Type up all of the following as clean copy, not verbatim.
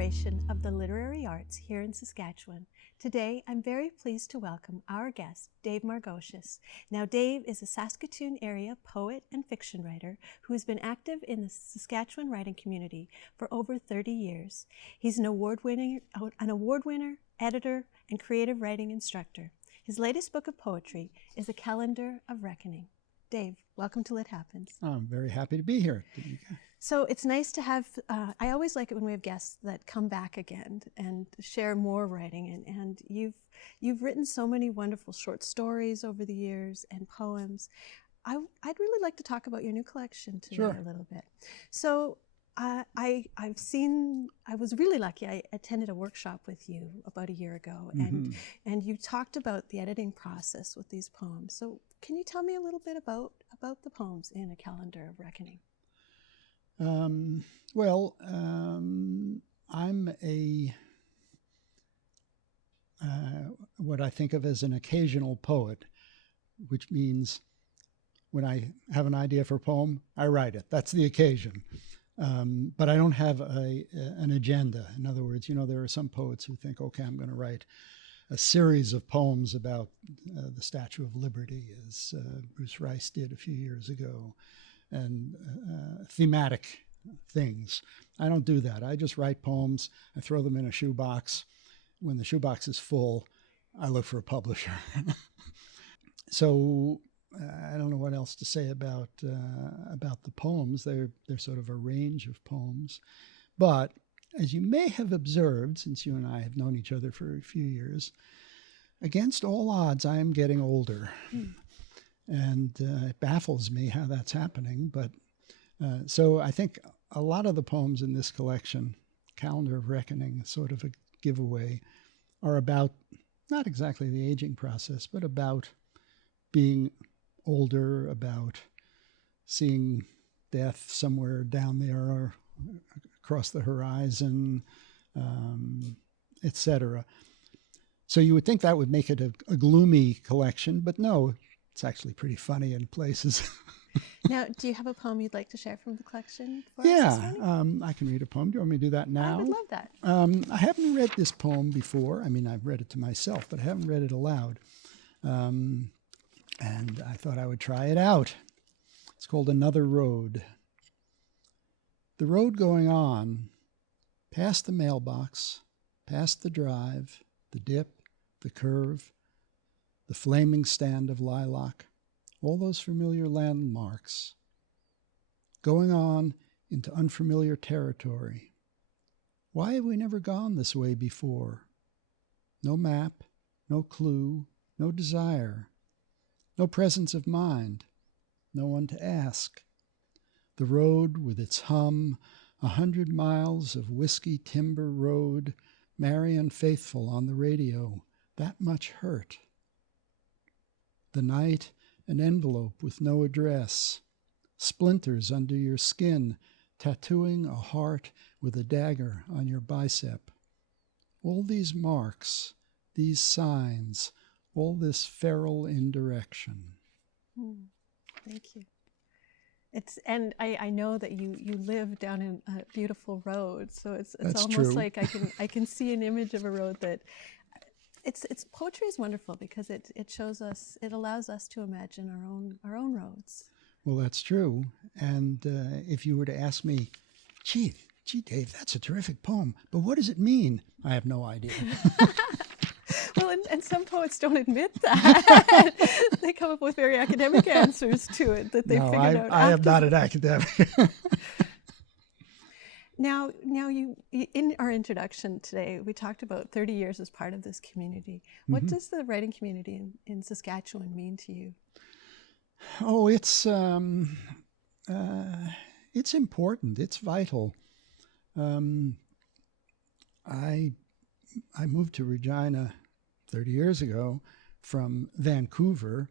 celebration of the literary arts here in Saskatchewan. Today, I'm very pleased to welcome our guest, Dave Margoshes. Now, Dave is a Saskatoon area poet and fiction writer who has been active in the Saskatchewan writing community for over 30 years. He's an award winner, editor, and creative writing instructor. His latest book of poetry is A Calendar of Reckoning. Dave, welcome to Lit Happens. I'm very happy to be here. So it's nice to have, I always like it when we have guests that come back again and share more writing. And you've written so many wonderful short stories over the years and poems. I'd really like to talk about your new collection today a little bit. So I was really lucky. I attended a workshop with you about a year ago, and you talked about the editing process with these poems. So can you tell me a little bit about the poems in A Calendar of Reckoning? I'm what I think of as an occasional poet, which means when I have an idea for a poem, I write it. That's the occasion. But I don't have an agenda. In other words, there are some poets who think, okay, I'm going to write a series of poems about the Statue of Liberty, as Bruce Rice did a few years ago, and thematic things. I don't do that. I just write poems. I throw them in a shoebox. When the shoebox is full, I look for a publisher. So I don't know what else to say about the poems. They're sort of a range of poems. But as you may have observed, since you and I have known each other for a few years, against all odds, I am getting older. And it baffles me how that's happening. But so I think a lot of the poems in this collection, Calendar of Reckoning, sort of a giveaway, are about not exactly the aging process, but about being older, about seeing death somewhere down there or across the horizon, etc. So you would think that would make it a gloomy collection, but no, it's actually pretty funny in places. Now, do you have a poem you'd like to share from the collection for us Yeah, this morning? I can read a poem. Do you want me to do that now? I would love that. I haven't read this poem before. I mean, I've read it to myself, but I haven't read it aloud. And I thought I would try it out. It's called Another Road. The road going on, past the mailbox, past the drive, the dip, the curve, the flaming stand of lilac, all those familiar landmarks, going on into unfamiliar territory. Why have we never gone this way before? No map, no clue, no desire, no presence of mind, no one to ask. The road with its hum, 100 miles of whiskey timber road, Marian Faithful on the radio, that much hurt. The night, an envelope with no address, splinters under your skin, tattooing a heart with a dagger on your bicep. All these marks, these signs, all this feral indirection. Thank you. And I know that you live down in a beautiful road, so it's almost true. like I can see an image of a road that it's poetry is wonderful because it shows us, it allows us to imagine our own roads. Well, that's true. And if you were to ask me, gee, Dave, that's a terrific poem, but what does it mean? I have no idea. Well, and some poets don't admit that. They come up with very academic answers to it that they figured out. I am not an academic. Now, you in our introduction today, we talked about 30 years as part of this community. What does the writing community in Saskatchewan mean to you? Oh, it's important. It's vital. I moved to Regina 30 years ago from Vancouver,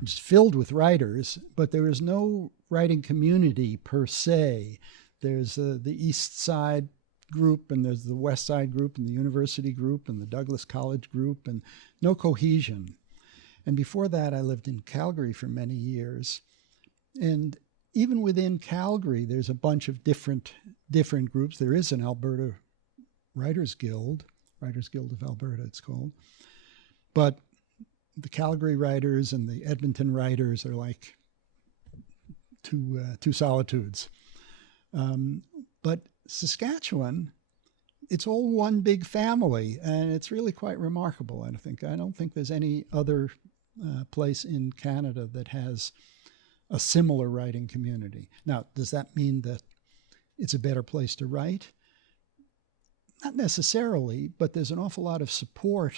which is filled with writers, but there is no writing community per se. There's the East Side group, and there's the West Side group, and the University group, and the Douglas College group, and no cohesion. And before that, I lived in Calgary for many years. And even within Calgary, there's a bunch of different groups. There is an Alberta Writers Guild of Alberta, it's called. But the Calgary writers and the Edmonton writers are like two solitudes. But Saskatchewan, it's all one big family, and it's really quite remarkable, I think. I don't think there's any other place in Canada that has a similar writing community. Now, does that mean that it's a better place to write? Not necessarily, but there's an awful lot of support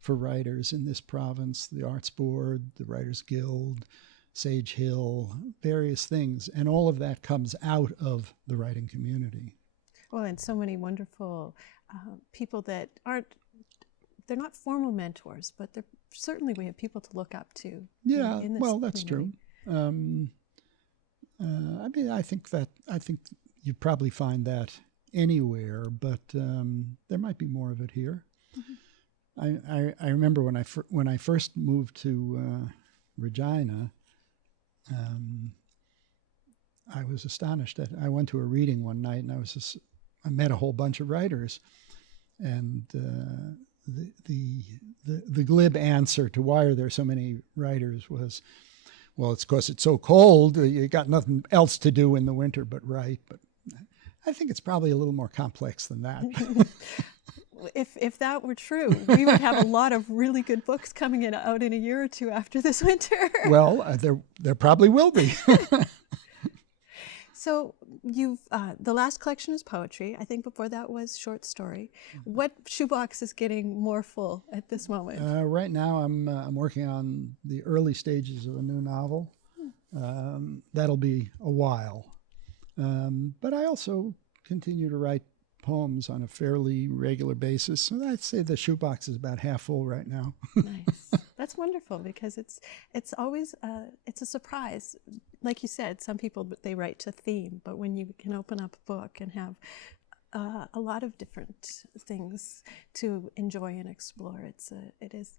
for writers in this province, the Arts Board, the Writers Guild, Sage Hill, various things, and all of that comes out of the writing community. Well, and so many wonderful people that they're not formal mentors, but they're certainly we have people to look up to. Yeah, in this well, that's community. true. I mean, I think you probably find that anywhere, but there might be more of it here. Mm-hmm. I remember when I first moved to Regina, I was astonished that I went to a reading one night, and I met a whole bunch of writers, and the glib answer to why are there so many writers was, well, it's because it's so cold. You got nothing else to do in the winter but write. But I think it's probably a little more complex than that. If that were true, we would have a lot of really good books coming out in a year or two after this winter. Well, there probably will be. So you've the last collection is poetry. I think before that was short story. What shoebox is getting more full at this moment? Right now, I'm working on the early stages of a new novel. That'll be a while, but I also continue to write poems on a fairly regular basis. So I'd say the shoebox is about half full right now. Nice. That's wonderful, because it's always it's a surprise. Like you said, some people they write to theme, but when you can open up a book and have a lot of different things to enjoy and explore, it is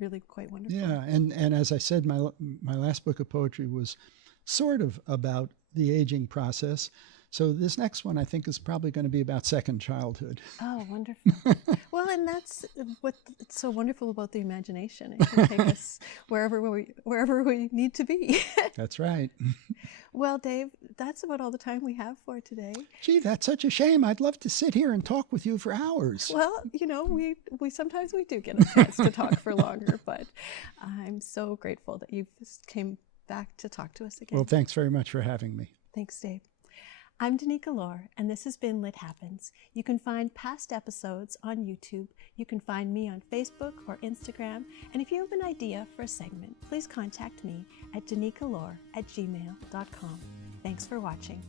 really quite wonderful. Yeah, and as I said, my last book of poetry was sort of about the aging process. So this next one, I think, is probably going to be about second childhood. Oh, wonderful. Well, and that's what's so wonderful about the imagination. It can take us wherever we need to be. That's right. Well, Dave, that's about all the time we have for today. Gee, that's such a shame. I'd love to sit here and talk with you for hours. Well, we sometimes we do get a chance to talk for longer, but I'm so grateful that you came back to talk to us again. Well, thanks very much for having me. Thanks, Dave. I'm Danica Lorer, and this has been Lit Happens. You can find past episodes on YouTube. You can find me on Facebook or Instagram. And if you have an idea for a segment, please contact me at danicalore@gmail.com. Thanks for watching.